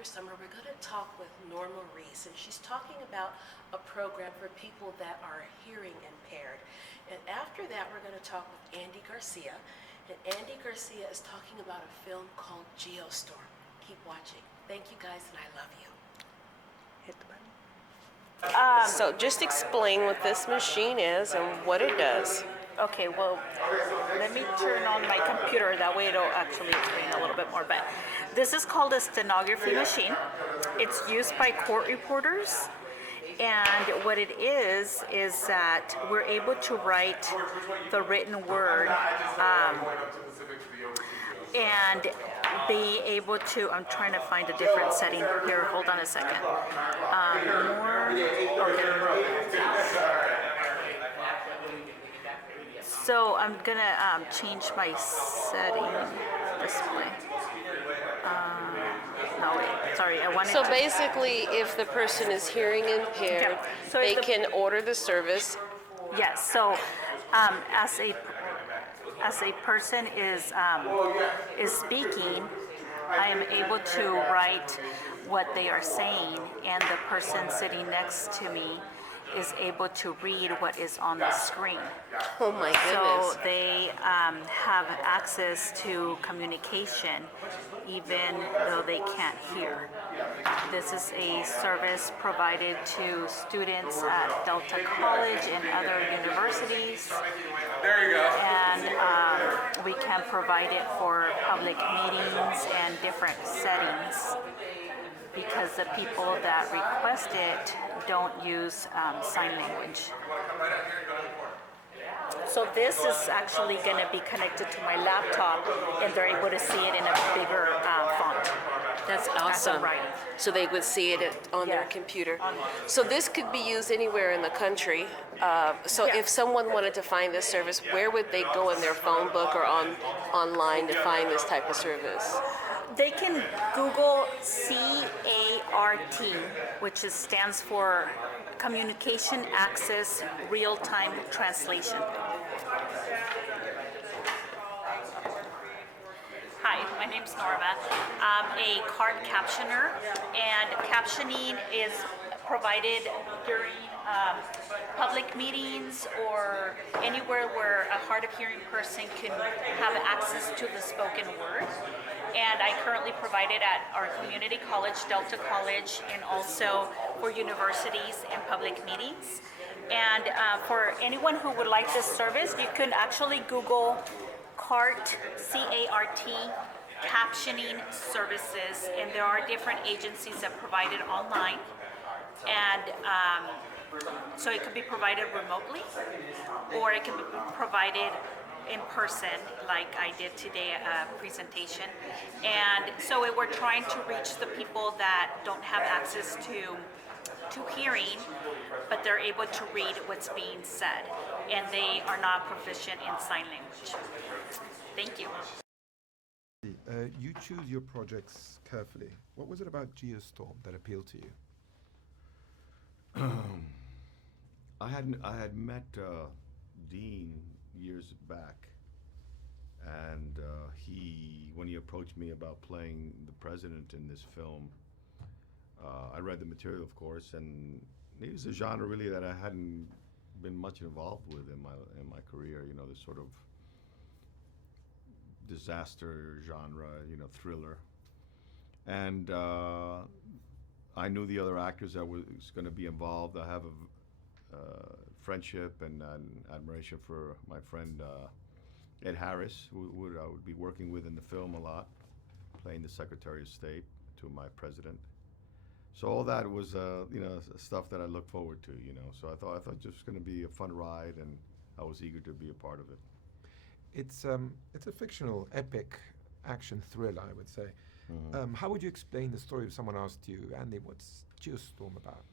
Dr. Summer, we're going to talk with Norma Reese, and she's talking about a program for people that are hearing impaired. And after that, we're going to talk with Andy Garcia, and Andy Garcia is talking about a film called Geostorm. Keep watching. Thank you guys, and I love you. Hit the button. So just explain what this machine is and what it does. Okay, well, let me turn on my computer. That way it'll actually explain a little bit more. But this is called a stenography machine. It's used by court reporters. And what it is that we're able to write the written word and be able to, I'm trying to find a different setting here. Hold on a second. So I'm gonna change my setting display. No, wait, sorry, I wanted So to. basically, if the person is hearing impaired, Okay. So they if the- can order the service. Yes, so as a person is speaking, I am able to write what they are saying, and the person sitting next to me is able to read what is on the screen. Oh my So goodness. they have access to communication even though they can't hear. This is a service provided to students at Delta College and other universities. And we can provide it for public meetings and different settings because the people that request it don't use sign language. So this is actually going to be connected to my laptop, and they're able to see it in a bigger font. That's As awesome. I'm writing. So they would see it on their Yeah. computer. So this could be used anywhere in the country. So Yeah. if someone wanted to find this service, where would they go in their phone book or online to find this type of service? They can Google CART, which stands for Communication Access Real-Time Translation. Hi, my name's Norma. I'm a CART captioner, and captioning is provided during public meetings or anywhere where a hard of hearing person can have access to the spoken word. And I currently provide it at our community college, Delta College, and also for universities and public meetings. And for anyone who would like this service, you can actually Google CART, C-A-R-T, captioning services, and there are different agencies that provide it online. And so it could be provided remotely, or it can be provided in person, like I did today, a presentation. And so we're trying to reach the people that don't have access to hearing, but they're able to read what's being said, and they are not proficient in sign language. Thank you. You choose your projects carefully. What was it about Geostorm that appealed to you? I had met Dean years back, and when he approached me about playing the president in this film, I read the material, of course, and it was a genre really that I hadn't been much involved with in my career. You know, this sort of disaster genre, thriller, and I knew the other actors that was going to be involved. I have a friendship and admiration for my friend Ed Harris, who I would be working with in the film a lot, playing the Secretary of State to my president. So all that was, stuff that I look forward to. So I thought it was going to be a fun ride, and I was eager to be a part of it. It's a fictional, epic action thriller, I would say. How would you explain the story if someone asked you, Andy, what's Geostorm about?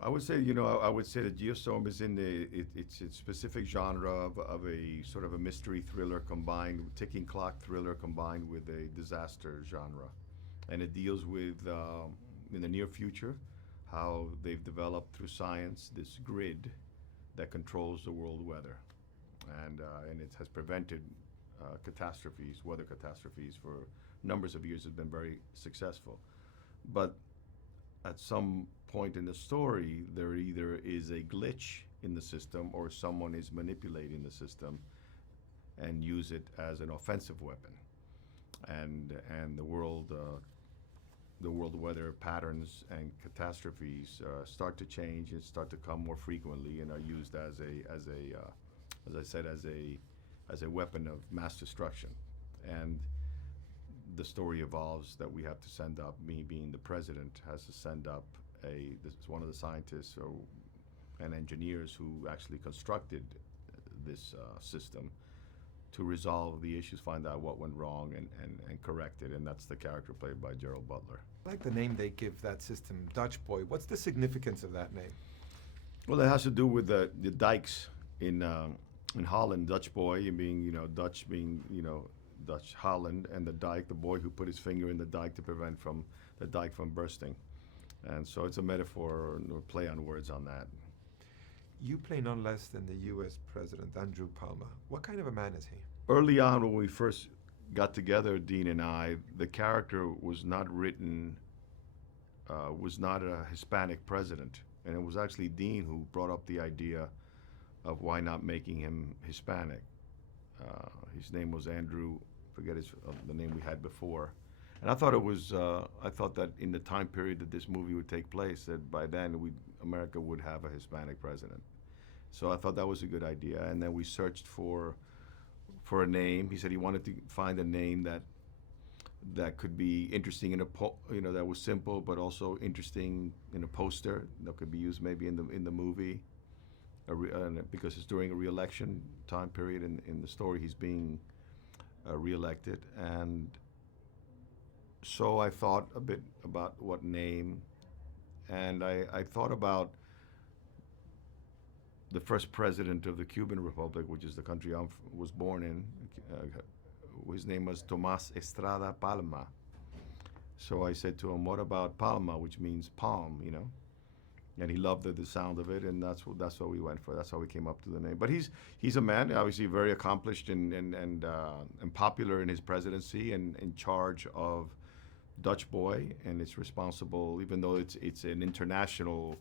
I would say, I would say that Geostorm is in it's a specific genre of a sort of a mystery thriller combined, ticking clock thriller combined with a disaster genre. And it deals with, in the near future, how they've developed through science this grid that controls the world weather. And it has prevented weather catastrophes for numbers of years. Has been very successful. but at some point in the story, there either is a glitch in the system or someone is manipulating the system and use it as an offensive weapon. And the world weather patterns and catastrophes start to change and start to come more frequently and are used as a weapon of mass destruction. And the story evolves that we have to send up, me being the president, has to send up one of the scientists and engineers who actually constructed this system to resolve the issues, find out what went wrong, and correct it. And that's the character played by Gerald Butler. I like the name they give that system, Dutch Boy. What's the significance of that name? Well, it has to do with the dikes in Holland. Dutch boy being, Dutch being, Dutch Holland, and the dike, the boy who put his finger in the dike to prevent the dike from bursting. And so it's a metaphor or play on words on that. You play none less than the U.S. President, Andrew Palmer. What kind of a man is he? Early on, when we first got together, Dean and I, the character was not written, was not a Hispanic president. And it was actually Dean who brought up the idea of why not making him Hispanic. His name was Andrew, forget the name we had before. And I thought I thought that in the time period that this movie would take place, that by then America would have a Hispanic president. So I thought that was a good idea. And then we searched for a name. He said he wanted to find a name that could be interesting that was simple, but also interesting in a poster that could be used maybe in the movie, because it's during a re-election time period. In the story, he's being re-elected, and so I thought a bit about what name, and I thought about the first president of the Cuban Republic, which is the country I was born in. His name was Tomás Estrada Palma. So I said to him, "What about Palma, which means palm?" And he loved the sound of it, and that's what we went for. That's how we came up to the name. But he's a man, obviously very accomplished and popular in his presidency, and in charge of Dutch Boy, and it's responsible, even though it's an international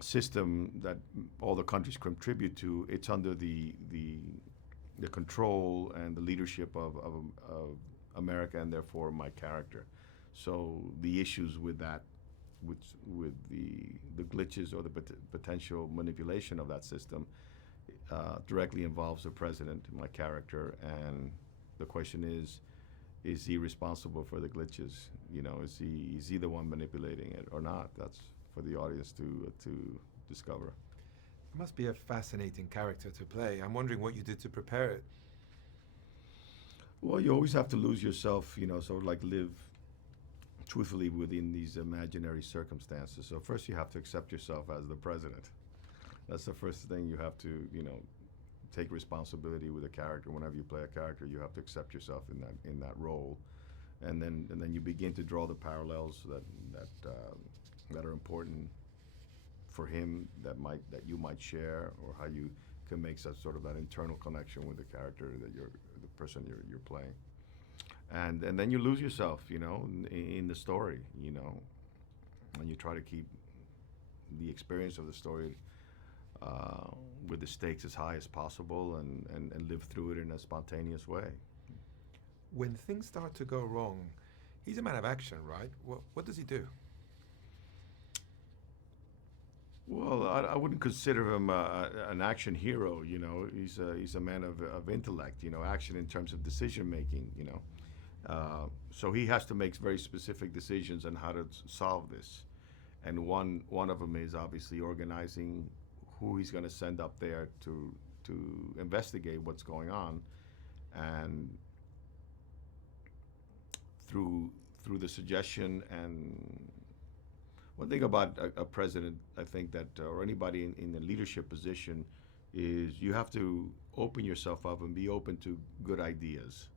system that all the countries contribute to. It's under the control and the leadership of America, and therefore my character. So the issues with that, with the glitches or the potential manipulation of that system, directly involves the president, my character, and the question is he responsible for the glitches? Is he the one manipulating it or not? That's for the audience to discover. It must be a fascinating character to play. I'm wondering what you did to prepare it. Well, you always have to lose yourself, sort of like live truthfully within these imaginary circumstances. So first you have to accept yourself as the president. That's the first thing you have to, take responsibility with a character. Whenever you play a character, you have to accept yourself in that role, and then you begin to draw the parallels that are important for him, that you might share, or how you can make such sort of that internal connection with the character the person you're playing, and then you lose yourself, in the story, and you try to keep the experience of the story with the stakes as high as possible, and live through it in a spontaneous way. When things start to go wrong, he's a man of action, right? What does he do? Well, I wouldn't consider him an action hero. He's a man of intellect. Action in terms of decision making. So he has to make very specific decisions on how to solve this, and one of them is obviously organizing who he's going to send up there to investigate what's going on, and through the suggestion. And one thing about a president, I think, that or anybody in a leadership position, is you have to open yourself up and be open to good ideas,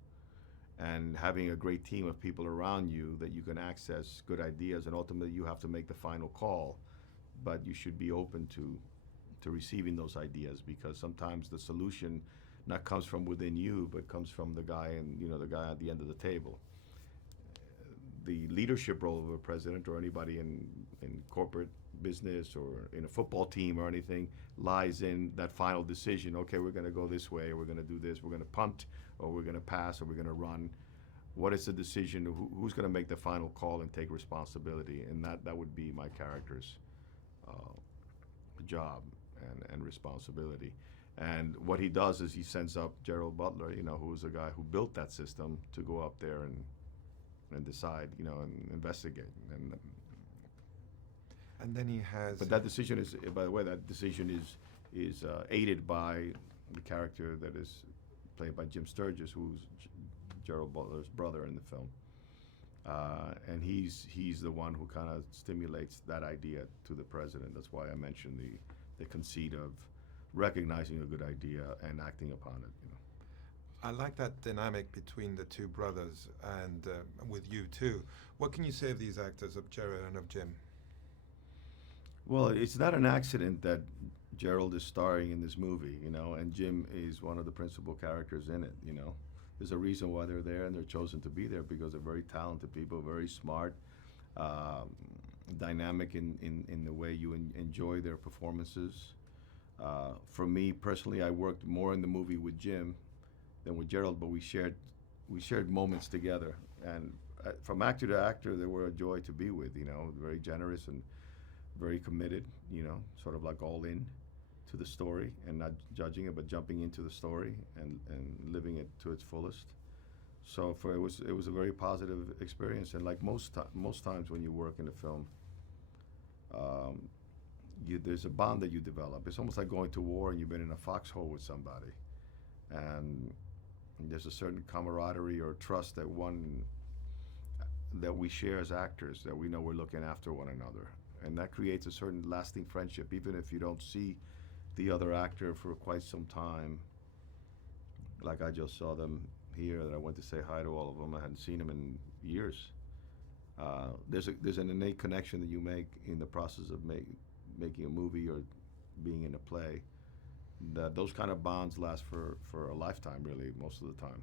and having a great team of people around you that you can access good ideas, and ultimately you have to make the final call, but you should be open to receiving those ideas, because sometimes the solution not comes from within you, but comes from the guy at the end of the table. the leadership role of a president or anybody in corporate business or in a football team or anything lies in that final decision. Okay, we're going to go this way, or we're going to do this, we're going to punt, or we're going to pass, or we're going to run. What is the decision? Who's going to make the final call and take responsibility? And that would be my character's job and responsibility. And what he does is he sends up Gerald Butler, who's a guy who built that system, to go up there and decide, and investigate. And then he has. But that decision is, by the way, is aided by the character that is played by Jim Sturgis, who's Gerald Butler's brother in the film. And he's the one who kind of stimulates that idea to the president. That's why I mentioned the conceit of recognizing a good idea and acting upon it. I like that dynamic between the two brothers, and with you too. What can you say of these actors, of Gerald and of Jim? Well, it's not an accident that Gerald is starring in this movie, and Jim is one of the principal characters in it. There's a reason why they're there, and they're chosen to be there because they're very talented people, very smart, dynamic in the way you enjoy their performances. For me personally, I worked more in the movie with Jim than with Gerald, but we shared moments together, and from actor to actor, they were a joy to be with. Very generous and very committed. Sort of like all in to the story and not judging it, but jumping into the story and living it to its fullest. So it was a very positive experience, and like most times when you work in a film, there's a bond that you develop. It's almost like going to war and you've been in a foxhole with somebody, and there's a certain camaraderie or trust that we share as actors, that we know we're looking after one another, and that creates a certain lasting friendship, even if you don't see the other actor for quite some time. Like I just saw them here, that I went to say hi to all of them. I hadn't seen them in years. There's an innate connection that you make in the process of making a movie or being in a play. Those kind of bonds last for a lifetime, really, most of the time.